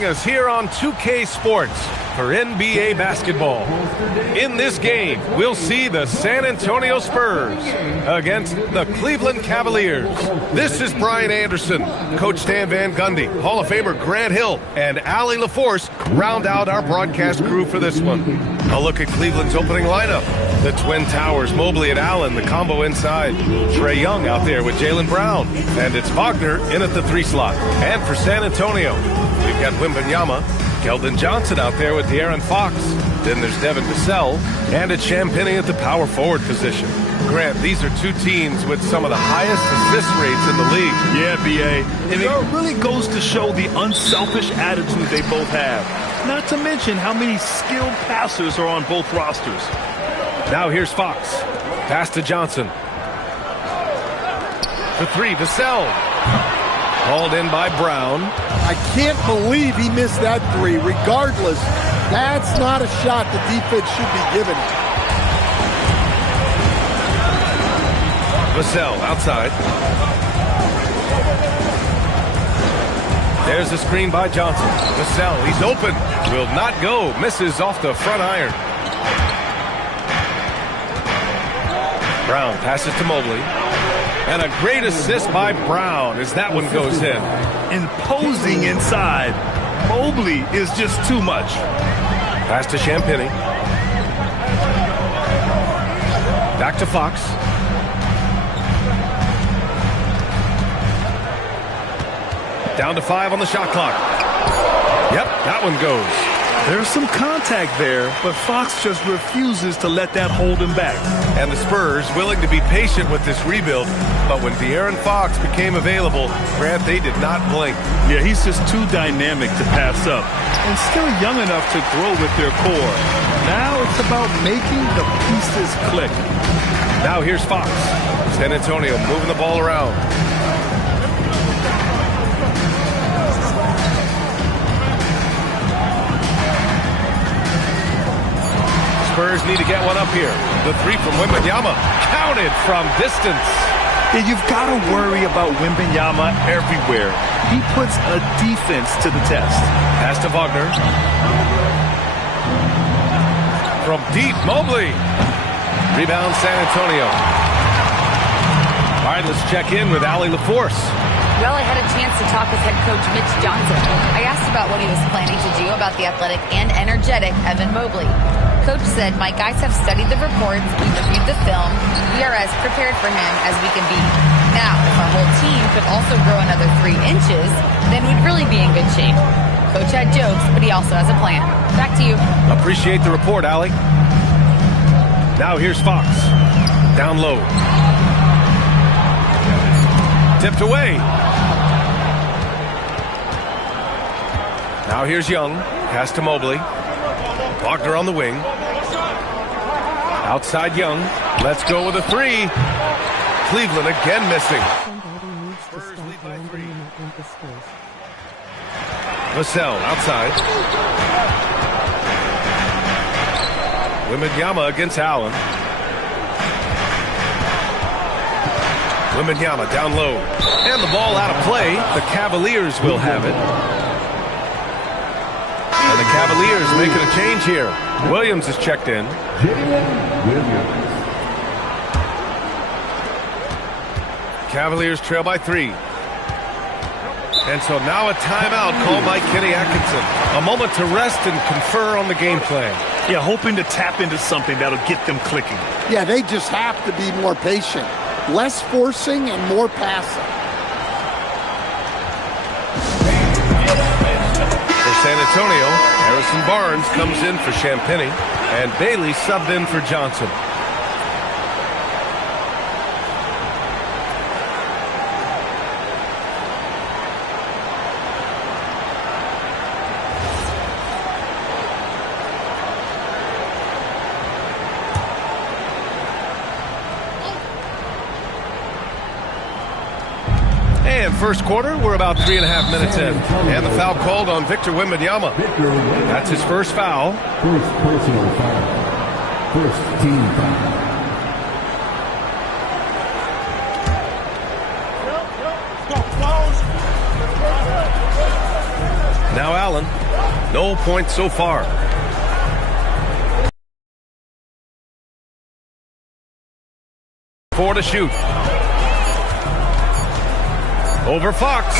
joining us here on 2K Sports for NBA basketball. In this game, we'll see the San Antonio Spurs against the Cleveland Cavaliers. This is Brian Anderson, Coach Stan Van Gundy, Hall of Famer Grant Hill, and Allie LaForce round out our broadcast crew for this one. A look at Cleveland's opening lineup. The Twin Towers, Mobley and Allen, the combo inside. Trae Young out there with Jaylen Brown. And it's Wagner in at the 3 slot. And for San Antonio, we've got Wembanyama, Keldon Johnson out there with De'Aaron Fox. Then there's Devin Vassell, and it's Champagnie at the power forward position. Grant, these are two teams with some of the highest assist rates in the league. Yeah, B.A. And it really goes to show the unselfish attitude they both have. Not to mention how many skilled passers are on both rosters. Now here's Fox. Pass to Johnson. For 3, Vassell. Hauled in by Brown. I can't believe he missed that 3. Regardless, that's not a shot the defense should be giving him. Vassell outside. There's the screen by Johnson. Vassell, he's open. Will not go. Misses off the front iron. Brown passes to Mobley. And a great assist by Brown as that one goes in. Imposing inside. Mobley is just too much. Pass to Champagnie. Back to Fox. Down to 5 on the shot clock. Yep, that one goes. There's some contact there, but Fox just refuses to let that hold him back. And the Spurs willing to be patient with this rebuild, but when De'Aaron Fox became available, Grant, they did not blink. Yeah, he's just too dynamic to pass up, and still young enough to grow with their core. Now it's about making the pieces click. Now here's Fox. San Antonio moving the ball around. Spurs need to get one up here. The 3 from Wembanyama, counted from distance. Yeah, you've got to worry about Wembanyama everywhere. He puts a defense to the test. Pass to Wagner. From deep, Mobley. Rebound, San Antonio. All right, let's check in with Allie LaForce. Well, I had a chance to talk with head coach Mitch Johnson. I asked about what he was planning to do about the athletic and energetic Evan Mobley. Coach said, my guys have studied the reports, we've reviewed the film, we are as prepared for him as we can be. Now, if our whole team could also grow another 3 inches, then we'd really be in good shape. Coach had jokes, but he also has a plan. Back to you. Appreciate the report, Allie. Now here's Fox. Down low. Tipped away. Now here's Young. Pass to Mobley. Wagner on the wing. Outside Young. Let's go with a 3. Cleveland again missing. Spurs lead by 3. Vassell outside. Wembanyama against Allen. Wembanyama down low. And the ball out of play. The Cavaliers will have it. And the Cavaliers making a change here. Williams is checked in. Cavaliers trail by 3. And so now a timeout called by Kenny Atkinson. A moment to rest and confer on the game plan. Yeah, hoping to tap into something that'll get them clicking. Yeah, they just have to be more patient. Less forcing and more passing. San Antonio, Harrison Barnes comes in for Champagnie, and Bailey subbed in for Johnson. And first quarter, we're about 3.5 minutes in. And the foul called on Victor Wembanyama. That's his first foul. First personal foul. First team foul. Now Now Allen. No points so far. Four to shoot. Over Fox.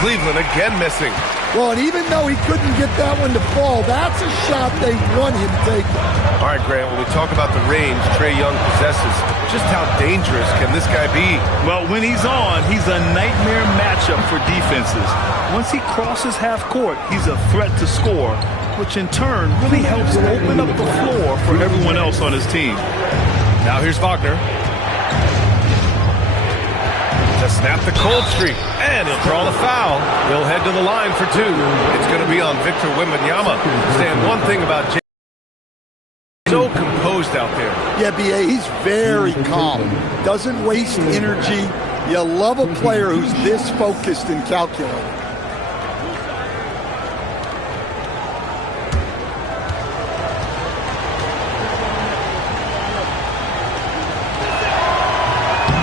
Cleveland again missing. Well, and even though he couldn't get that one to fall, that's a shot they want him taking. All right, Grant, when we talk about the range Trae Young possesses, just how dangerous can this guy be? Well, when he's on, he's a nightmare matchup for defenses. Once he crosses half court, he's a threat to score, which in turn really helps open up the floor for everyone else on his team. Now here's Wagner. To snap the cold streak, and he'll draw the foul. He'll head to the line for two. It's going to be on Victor Wembanyama. Stan, one thing about Jay, so composed out there. Yeah, B.A., he's very calm. Doesn't waste energy. You love a player who's this focused and calculated.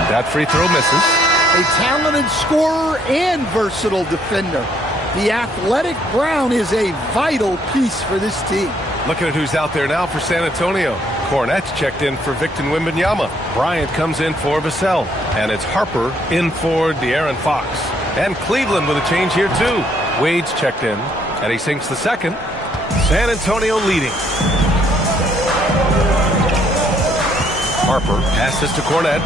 That free throw misses. A talented scorer and versatile defender. The athletic Brown is a vital piece for this team. Looking at who's out there now for San Antonio. Cornette's checked in for Victor Wembanyama. Bryant comes in for Vassell. And it's Harper in for De'Aaron Fox. And Cleveland with a change here too. Wade's checked in, and he sinks the second. San Antonio leading. Harper passes to Cornette.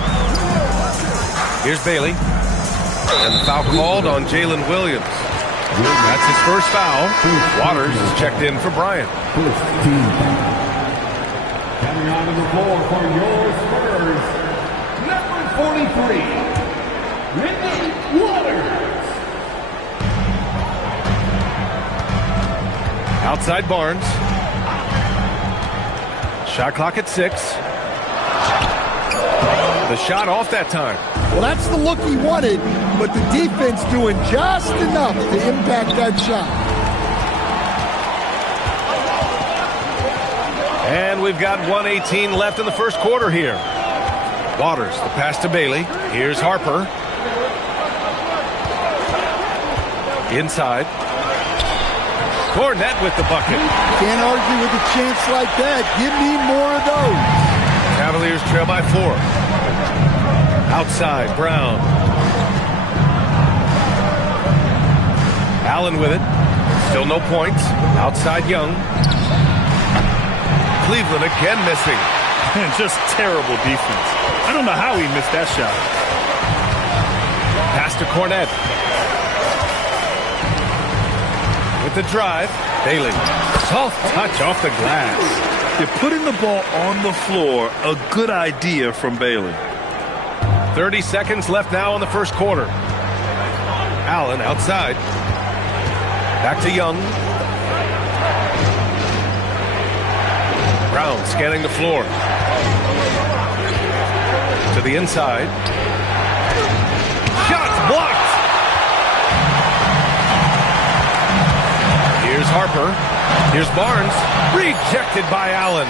Here's Bailey. And the foul called on Jalen Williams. That's his first foul. Waters is checked in for Bryant. First team foul. Coming out of the floor for your Spurs, number 43, Wendell Waters. Outside Barnes. Shot clock at 6. The shot off that time. Well, that's the look he wanted, but the defense doing just enough to impact that shot. And we've got 1:18 left in the first quarter here. Waters, the pass to Bailey. Here's Harper. Inside. Cornette with the bucket. Can't argue with a chance like that. Give me more of those. Cavaliers trail by 4. Outside, Brown. Allen with it. Still no points. Outside, Young. Cleveland again missing. And just terrible defense. I don't know how he missed that shot. Pass to Cornette. With the drive, Bailey. Soft touch off the glass. They're putting the ball on the floor. A good idea from Bailey. 30 seconds left now in the first quarter. Allen outside. Back to Young. Brown scanning the floor. To the inside. Shots blocked. Here's Harper. Here's Barnes. Rejected by Allen.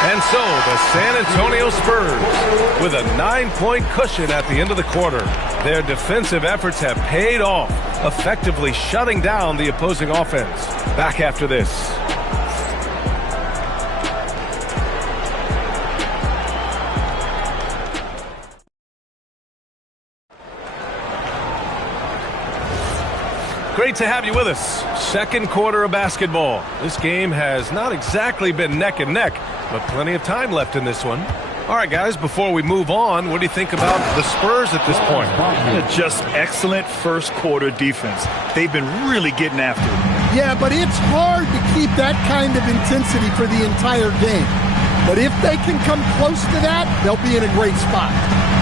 And so the San Antonio Spurs with a 9-point cushion at the end of the quarter. Their defensive efforts have paid off, effectively shutting down the opposing offense. Back after this. Great to have you with us. Second quarter of basketball. This game has not exactly been neck and neck, but plenty of time left in this one. All right, guys, before we move on, what do you think about the Spurs at this point? Just excellent first quarter defense. They've been really getting after it. Yeah, but it's hard to keep that kind of intensity for the entire game. But if they can come close to that, they'll be in a great spot.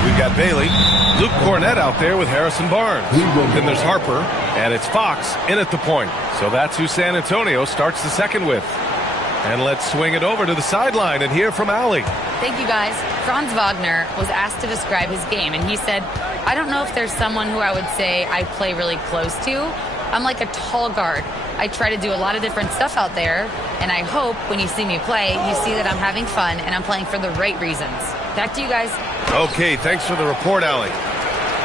We've got Bailey, Luke Cornette out there with Harrison Barnes. Then there's Harper, and it's Fox in at the point. So that's who San Antonio starts the second with. And let's swing it over to the sideline and hear from Allie. Thank you, guys. Franz Wagner was asked to describe his game, and he said, I don't know if there's someone who I would say I play really close to. I'm like a tall guard. I try to do a lot of different stuff out there, and I hope when you see me play, you see that I'm having fun and I'm playing for the right reasons. Back to you guys. Okay, thanks for the report, Allie.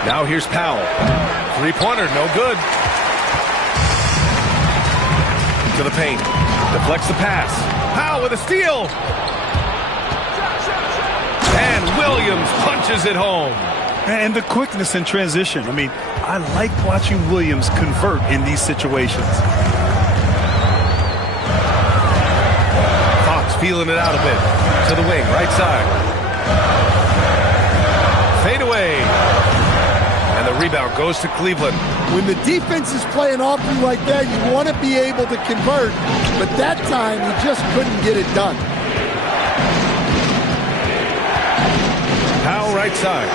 Now here's Powell. Three-pointer, no good. To the paint. Deflects the pass. Powell with a steal. And Williams punches it home. And the quickness in transition. I mean, I like watching Williams convert in these situations. Fox feeling it out a bit. To the wing, right side. Fade away. And the rebound goes to Cleveland. When the defense is playing off you like that, you want to be able to convert. But that time, you just couldn't get it done. Powell right side.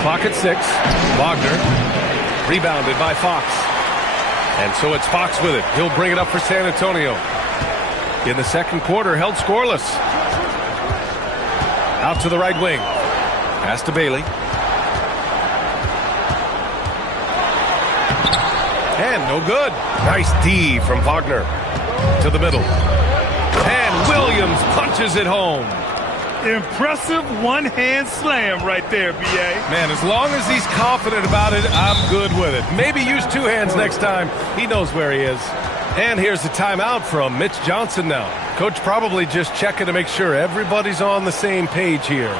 Clock at 6. Wagner. Rebounded by Fox. And so it's Fox with it. He'll bring it up for San Antonio. In the second quarter, held scoreless. Out to the right wing. Pass to Bailey. And no good. Nice D from Wagner. To the middle. And Williams punches it home. Impressive one-hand slam right there, B.A. Man, as long as he's confident about it, I'm good with it. Maybe use two hands next time. He knows where he is. And here's the timeout from Mitch Johnson now. Coach probably just checking to make sure everybody's on the same page here.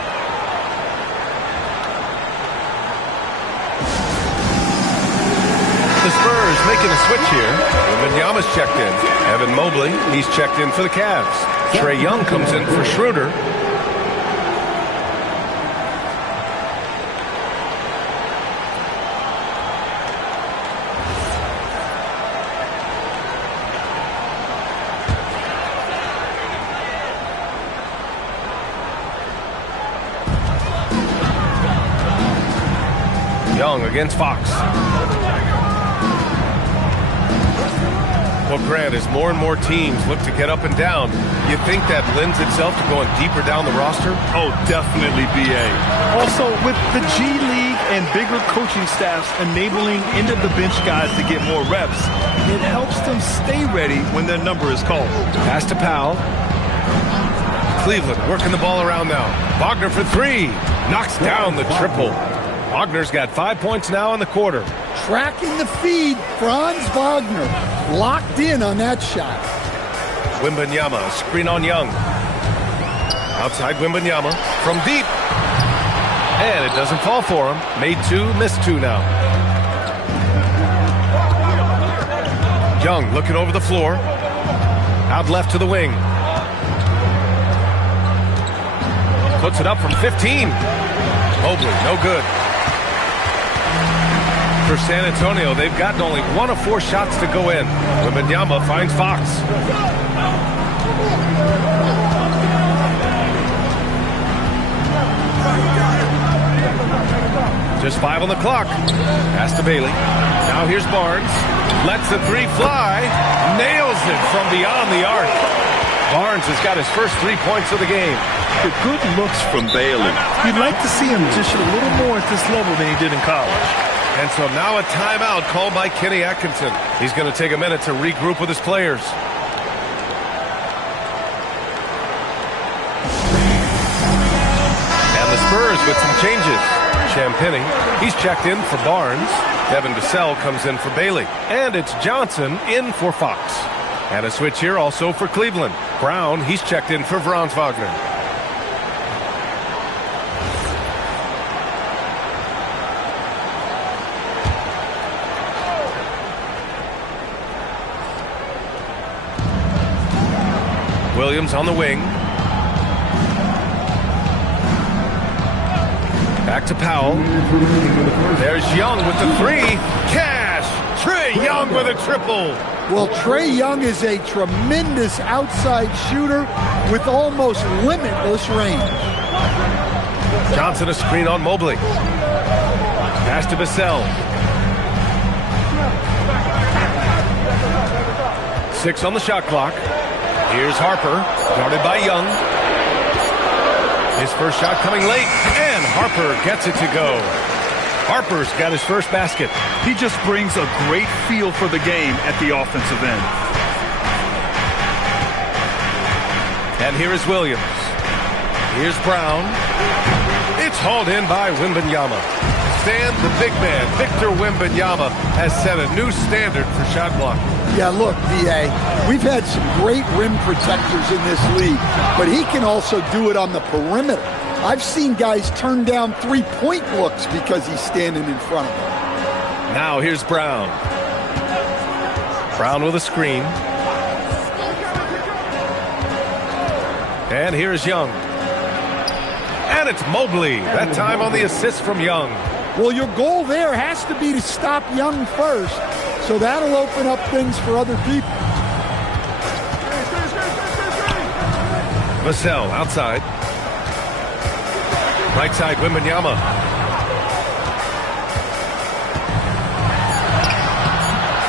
The Spurs making a switch here. Wembanyama's checked in. Evan Mobley, he's checked in for the Cavs. Trae Young comes in for Schroeder. Young against Fox. Well, Grant, as more and more teams look to get up and down, you think that lends itself to going deeper down the roster? Oh, definitely, B.A. Also, with the G League and bigger coaching staffs enabling end-of-the-bench guys to get more reps, it helps them stay ready when their number is called. Pass to Powell. Cleveland working the ball around now. Wagner for three. Knocks down the triple. Wagner's got 5 points now in the quarter. Tracking the feed, Franz Wagner locked in on that shot. Wembanyama, screen on Young. Outside Wembanyama from deep. And it doesn't fall for him. Made two, missed two now. Young looking over the floor. Out left to the wing. Puts it up from 15. Mobley, no good. For San Antonio, they've gotten only 1 of 4 shots to go in. Wembanyama finds Fox. Just 5 on the clock. Pass to Bailey. Now here's Barnes. Lets the three fly. Nails it from beyond the arc. Barnes has got his first 3 points of the game. The good looks from Bailey. You'd like to see him dish it a little more at this level than he did in college. And so now a timeout called by Kenny Atkinson. He's going to take a minute to regroup with his players. And the Spurs with some changes. Champagny, he's checked in for Barnes. Devin Vassell comes in for Bailey. And it's Johnson in for Fox. And a switch here also for Cleveland. Brown, he's checked in for Franz Wagner. Williams on the wing. Back to Powell. There's Young with the three. Cash! Trae Young with a triple. Well, Trae Young is a tremendous outside shooter with almost limitless range. Johnson a screen on Mobley. Pass to Vassell. 6 on the shot clock. Here's Harper, guarded by Young. His first shot coming late, and Harper gets it to go. Harper's got his first basket. He just brings a great feel for the game at the offensive end. And here is Williams. Here's Brown. It's hauled in by Wembanyama. Stan, the big man, Victor Wembanyama, has set a new standard for shot blocking. Yeah, look, D.A., we've had some great rim protectors in this league, but he can also do it on the perimeter. I've seen guys turn down three-point looks because he's standing in front of them. Now here's Brown. Brown with a screen. And here's Young. And it's Mobley. That time on the assist from Young. Well, your goal there has to be to stop Young first, so that'll open up things for other people. Vassell outside. Right side, Wembanyama.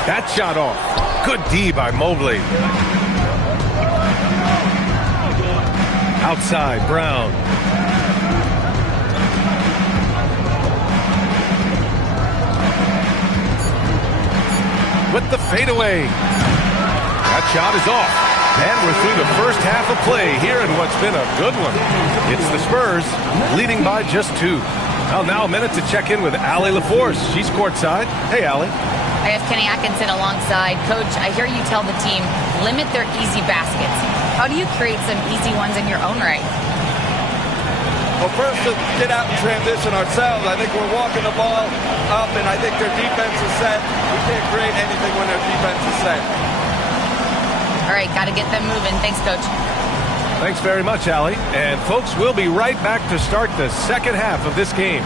That shot off. Good D by Mobley. Outside, Brown. With the fadeaway. That shot is off. And we're through the first half of play here in what's been a good one. It's the Spurs leading by just 2. Well, now a minute to check in with Allie LaForce. She's courtside. Hey, Allie. I have Kenny Atkinson alongside. Coach, I hear you tell the team, limit their easy baskets. How do you create some easy ones in your own right? Well, first, to get out and transition ourselves. I think we're walking the ball up, and I think their defense is set. We can't create anything when their defense is set. All right, got to get them moving. Thanks, Coach. Thanks very much, Allie. And, folks, we'll be right back to start the second half of this game.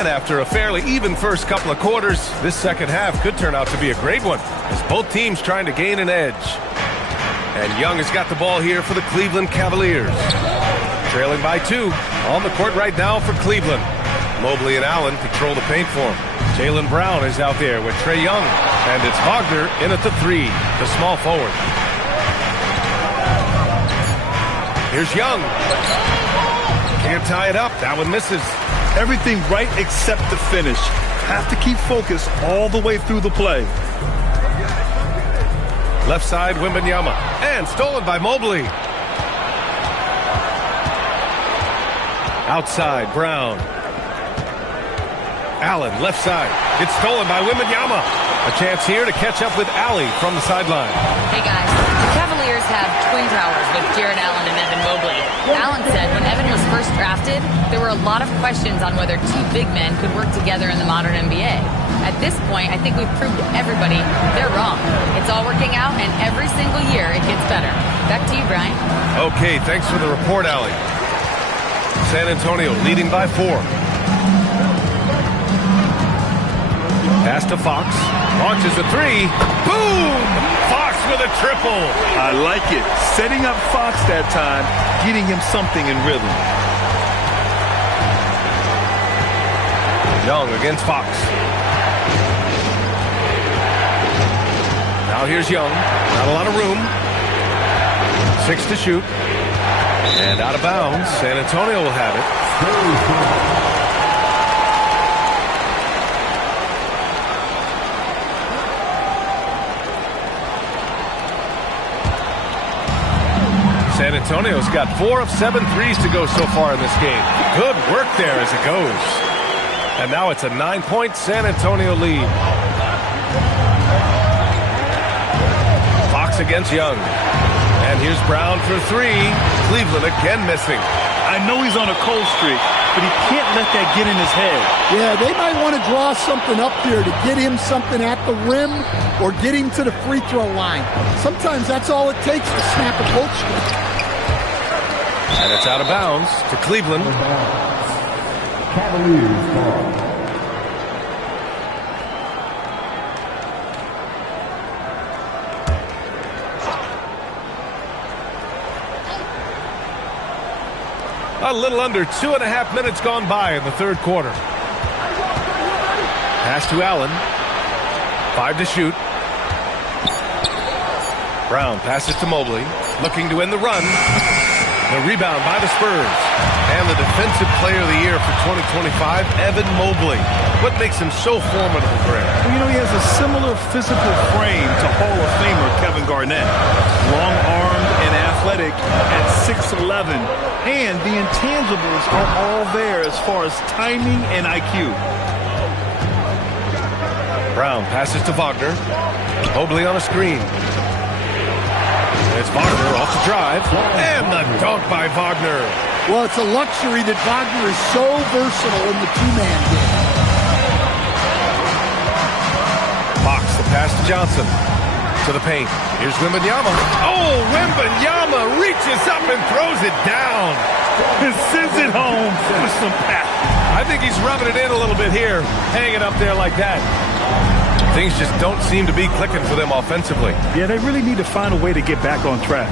And after a fairly even first couple of quarters, this second half could turn out to be a great one as both teams trying to gain an edge. And Young has got the ball here for the Cleveland Cavaliers. Trailing by 2 on the court right now for Cleveland. Mobley and Allen control the paint for him. Jaylen Brown is out there with Trae Young. And it's Wagner in at the 3, the small forward. Here's Young. Can't tie it up. That one misses. Everything right except the finish. Have to keep focused all the way through the play. Left side, Wembanyama. And stolen by Mobley. Outside, Brown. Allen, left side. It's stolen by Wembanyama. A chance here to catch up with Allie from the sideline. Hey, guys. The Cavaliers have twin towers with Jared Allen and Evan Mobley. Allen said when Evan was first drafted, there were a lot of questions on whether 2 big men could work together in the modern NBA. At this point, I think we've proved to everybody they're wrong. It's all working out, and every single year it gets better. Back to you, Brian. Okay, thanks for the report, Allie. San Antonio leading by 4. Pass to Fox. Launches a 3. Boom! Fox with a triple. I like it. Setting up Fox that time, getting him something in rhythm. Young against Fox. Now here's Young. Not a lot of room. 6 to shoot. And out of bounds. San Antonio will have it. San Antonio's got 4 of 7 threes to go so far in this game. Good work there as it goes. And now it's a 9-point San Antonio lead. Fox against Young. And here's Brown for 3. Cleveland again missing. I know he's on a cold streak, but he can't let that get in his head. Yeah, they might want to draw something up here to get him something at the rim or get him to the free throw line. Sometimes that's all it takes to snap a cold streak. And it's out of bounds to Cleveland. Cavaliers ball. A little under 2.5 minutes gone by in the third quarter. Pass to Allen. 5 to shoot. Brown passes to Mobley, looking to end the run. The rebound by the Spurs. And the Defensive Player of the Year for 2025, Evan Mobley. What makes him so formidable, Greg? Well, you know, he has a similar physical frame to Hall of Famer Kevin Garnett. Long-armed and athletic at 6'11". And the intangibles are all there as far as timing and IQ. Brown passes to Wagner. Mobley on a screen. It's Wagner off the drive. And the dunk by Wagner. Well, it's a luxury that Wagner is so versatile in the two-man game. Fox, the pass to Johnson. To the paint. Here's Wembanyama. Oh, Wembanyama reaches up and throws it down. And sends it home with some pat. I think he's rubbing it in a little bit here. Hanging up there like that. Things just don't seem to be clicking for them offensively. Yeah, they really need to find a way to get back on track.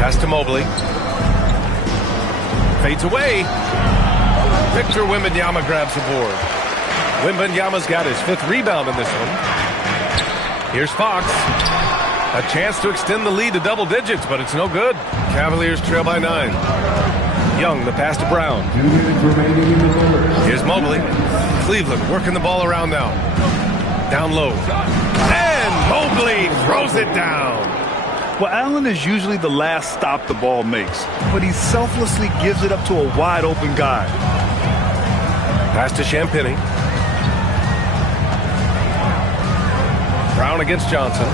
Pass to Mobley. Fades away. Victor Wembanyama grabs the board. Wembanyama's got his 5th rebound in this one. Here's Fox. A chance to extend the lead to double digits, but it's no good. Cavaliers trail by 9. Young, the pass to Brown. Here's Mobley. Cleveland working the ball around now. Down low. And Mobley throws it down. Well, Allen is usually the last stop the ball makes, but he selflessly gives it up to a wide-open guy. Pass to Champagny. Brown against Johnson.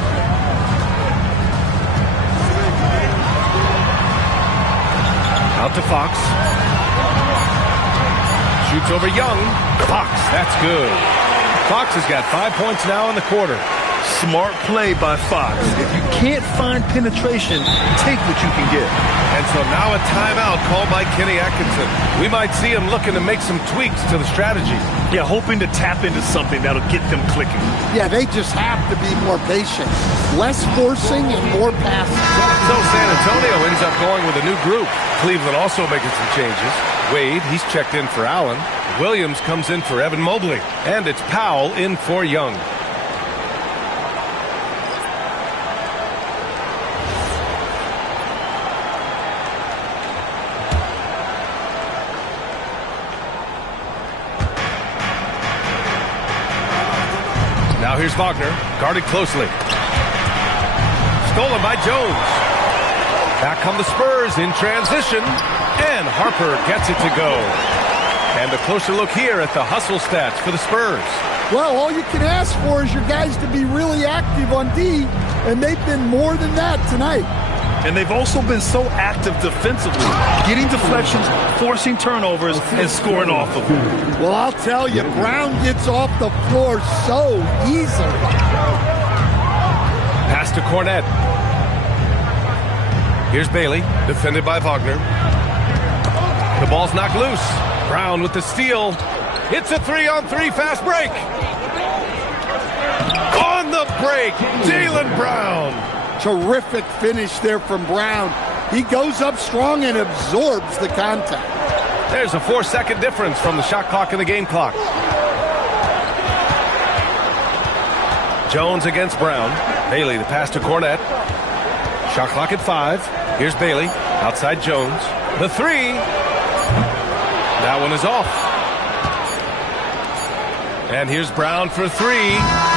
Out to Fox. Shoots over Young. Fox, that's good. Fox has got 5 points now in the quarter. Smart play by Fox. If you can't find penetration, take what you can get. And so now a timeout called by Kenny Atkinson. We might see him looking to make some tweaks to the strategy. Yeah, hoping to tap into something that'll get them clicking. Yeah, they just have to be more patient. Less forcing and more passing. So San Antonio ends up going with a new group. Cleveland also making some changes. Wade, he's checked in for Allen. Williams comes in for Evan Mobley. And it's Powell in for Young. Now here's Wagner, guarded closely. Stolen by Jones. Back come the Spurs in transition, and Harper gets it to go. And a closer look here at the hustle stats for the Spurs. Well, all you can ask for is your guys to be really active on D, and they've been more than that tonight. And they've also been so active defensively, getting deflections, forcing turnovers, and scoring off of them. Well, I'll tell you, Brown gets off the floor so easily. Pass to Cornette. Here's Bailey, defended by Wagner. The ball's knocked loose. Brown with the steal. It's a 3-on-3 fast break. On the break, Jaylen Brown. Terrific finish there from Brown. He goes up strong and absorbs the contact. There's a 4-second difference from the shot clock and the game clock. Jones against Brown. Bailey, the pass to Cornette. Shot clock at 5. Here's Bailey, outside Jones. The 3. That one is off. And here's Brown for 3.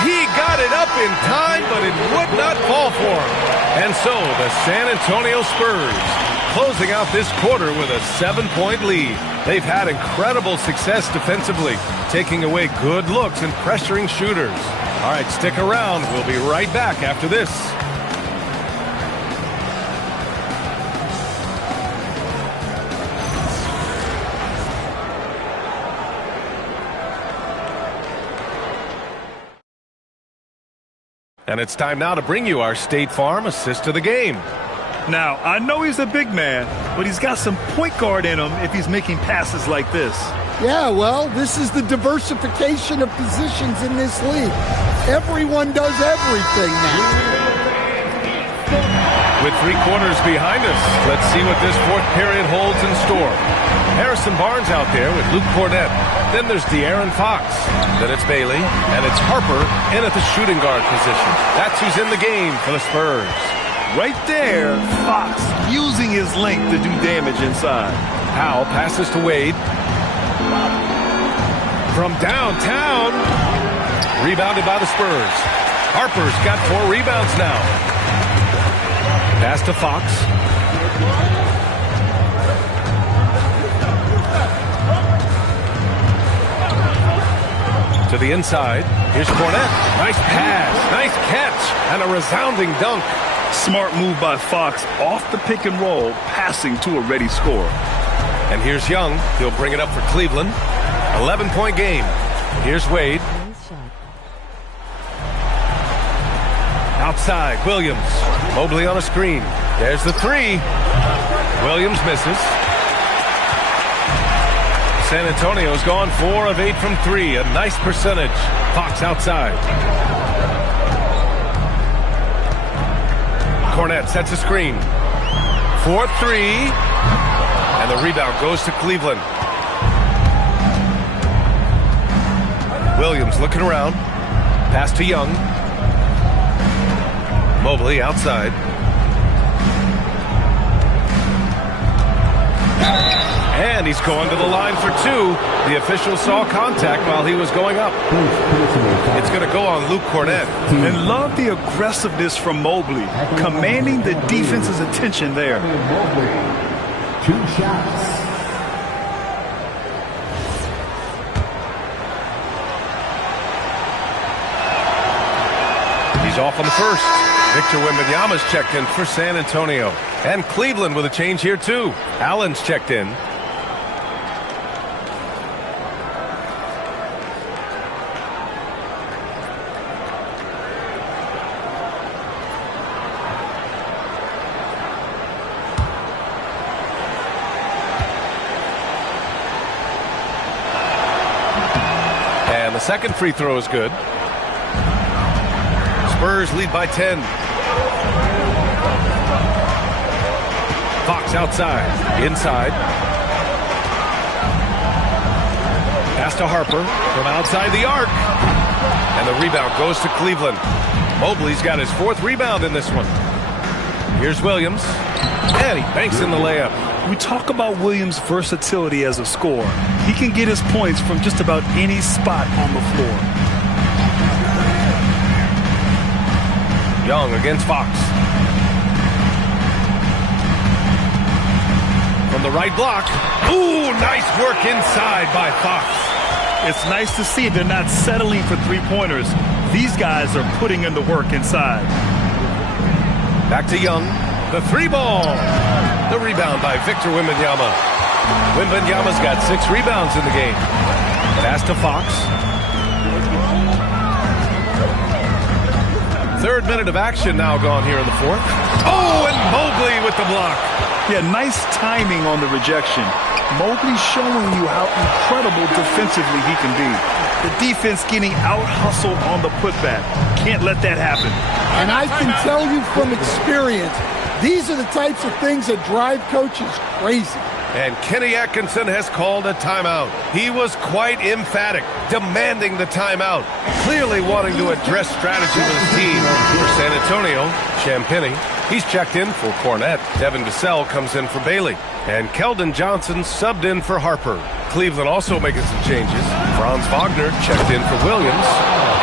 He got it up in time, but it would not fall for him. And so the San Antonio Spurs closing out this quarter with a 7-point lead. They've had incredible success defensively, taking away good looks and pressuring shooters. All right, stick around. We'll be right back after this. And it's time now to bring you our State Farm assist to the game. Now, I know he's a big man, but he's got some point guard in him if he's making passes like this. Yeah, well, this is the diversification of positions in this league. Everyone does everything now. With 3 quarters behind us. Let's see what this 4th period holds in store. Harrison Barnes out there with Luke Cornett. Then there's De'Aaron Fox. Then it's Bailey. And it's Harper in at the shooting guard position. That's who's in the game for the Spurs. Right there, Fox using his length to do damage inside. Powell passes to Wade. From downtown. Rebounded by the Spurs. Harper's got 4 rebounds now. Pass to Fox. To the inside. Here's Cornett. Nice pass. Nice catch. And a resounding dunk. Smart move by Fox off the pick and roll, passing to a ready score. And here's Young. He'll bring it up for Cleveland. 11-point game. Here's Wade. Outside, Williams. Mobley on a screen. There's the 3. Williams misses. San Antonio's gone 4 of 8 from 3. A nice percentage. Fox outside. Cornett sets a screen. 4-3. And the rebound goes to Cleveland. Williams looking around. Pass to Young. Mobley outside. And he's going to the line for 2. The official saw contact while he was going up. It's going to go on Luke Cornett. And love the aggressiveness from Mobley, commanding the defense's attention there. 2 shots. He's off on the first. Victor Wembanyama's checked in for San Antonio. And Cleveland with a change here, too. Allen's checked in. And the second free throw is good. Spurs lead by 10. Fox outside. Inside. Pass to Harper from outside the arc. And the rebound goes to Cleveland. Mobley's got his 4th rebound in this one. Here's Williams. And he banks in the layup. We talk about Williams' versatility as a scorer. He can get his points from just about any spot on the floor. Young against Fox. From the right block. Ooh, nice work inside by Fox. It's nice to see they're not settling for 3-pointers. These guys are putting in the work inside. Back to Young. The 3-ball. The rebound by Victor Wembanyama. Wembanyama's got 6 rebounds in the game. Pass to Fox. 3rd minute of action now gone here in the 4th. Oh, and Mobley with the block. Yeah, nice timing on the rejection. Mobley showing you how incredible defensively he can be. The defense getting out-hustled on the putback. Can't let that happen. And I can tell you from experience, these are the types of things that drive coaches crazy. And Kenny Atkinson has called a timeout. He was quite emphatic, demanding the timeout, clearly wanting to address strategy with his team. For San Antonio, Champagnie, he's checked in for Cornett. Devin Vassell comes in for Bailey. And Keldon Johnson subbed in for Harper. Cleveland also making some changes. Franz Wagner checked in for Williams.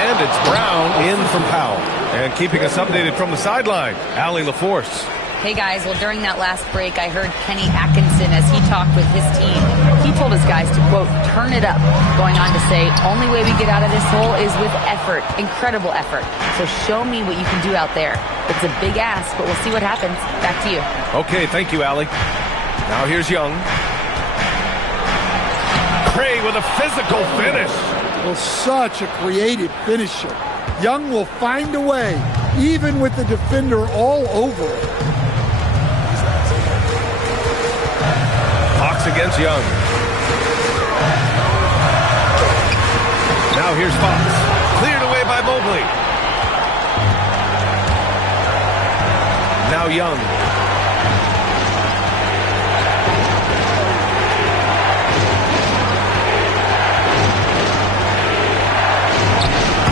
And it's Brown in for Powell. And keeping us updated from the sideline, Allie LaForce. Hey guys, well during that last break I heard Kenny Atkinson as he talked with his team. He told his guys to quote, turn it up, going on to say, only way we get out of this hole is with effort, incredible effort. So show me what you can do out there. It's a big ask, but we'll see what happens. Back to you. Okay, thank you, Allie. Now here's Young. Cray with a physical finish. Well, such a creative finisher. Young will find a way, even with the defender all over it. Fox against Young. Now here's Fox. Cleared away by Mobley. Now Young.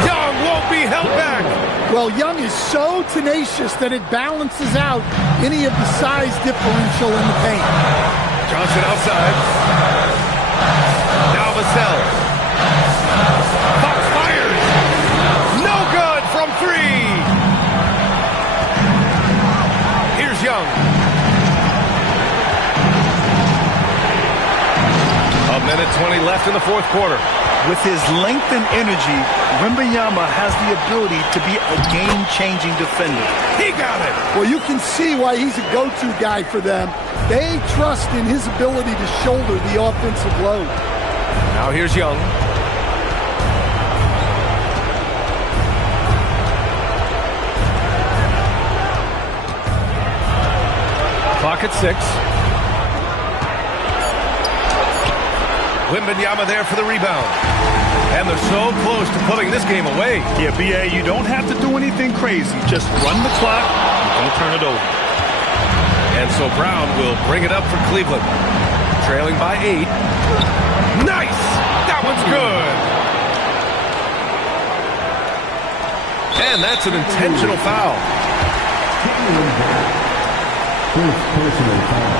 Young won't be held back. Well, Young is so tenacious that it balances out any of the size differential in the paint. Johnson outside. Now Vassell. Fox fires. No good from 3. Here's Young. A minute 20 left in the fourth quarter. With his length and energy, Wembanyama has the ability to be a game-changing defender. He got it. Well, you can see why he's a go-to guy for them. They trust in his ability to shoulder the offensive load. Now here's Young. Clock at 6. Wembanyama there for the rebound. And they're so close to putting this game away. Yeah, B.A., you don't have to do anything crazy. Just run the clock and don't turn it over. And so Brown will bring it up for Cleveland. Trailing by 8. Nice! That one's good! And that's an intentional foul. First personal foul.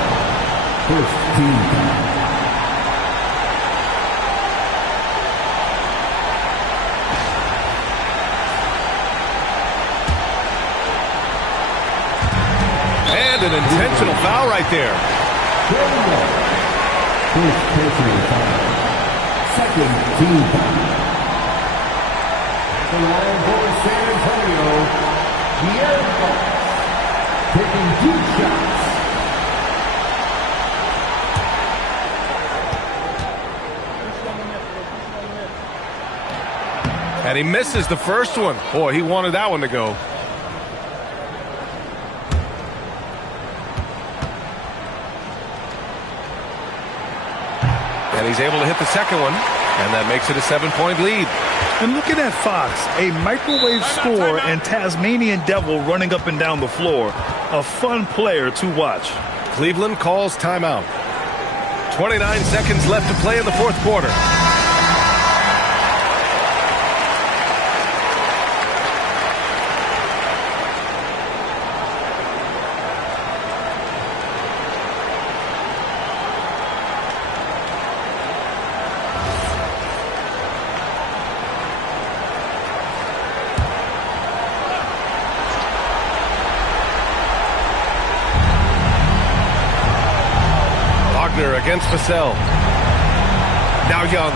First team foul. And an intentional foul right there. First personal foul. Second team foul. The line for San Antonio, De'Aaron Fox, taking 2 shots. And he misses the first one. Boy, he wanted that one to go. And he's able to hit the second one, and that makes it a 7-point lead. And looking at Fox, a microwave scorer and Tasmanian devil running up and down the floor. A fun player to watch. Cleveland calls timeout. 29 seconds left to play in the fourth quarter. Against Vassell. Now Young.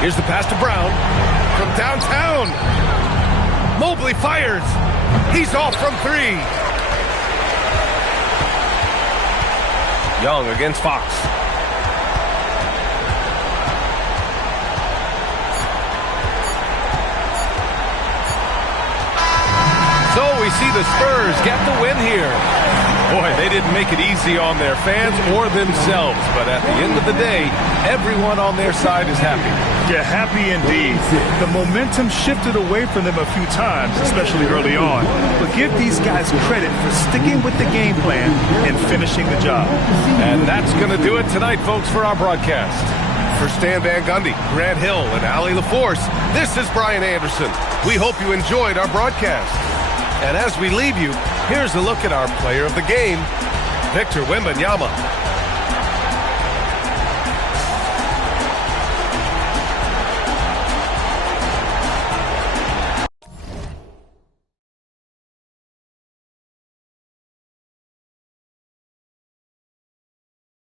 Here's the pass to Brown. From downtown. Mobley fires. He's off from 3. Young against Fox. So we see the Spurs get the win here. Boy, they didn't make it easy on their fans or themselves, but at the end of the day, everyone on their side is happy. Yeah, happy indeed. The momentum shifted away from them a few times, especially early on. But give these guys credit for sticking with the game plan and finishing the job. And that's going to do it tonight, folks, for our broadcast. For Stan Van Gundy, Grant Hill, and Allie LaForce, this is Brian Anderson. We hope you enjoyed our broadcast. And as we leave you, here's a look at our player of the game, Victor Wembanyama.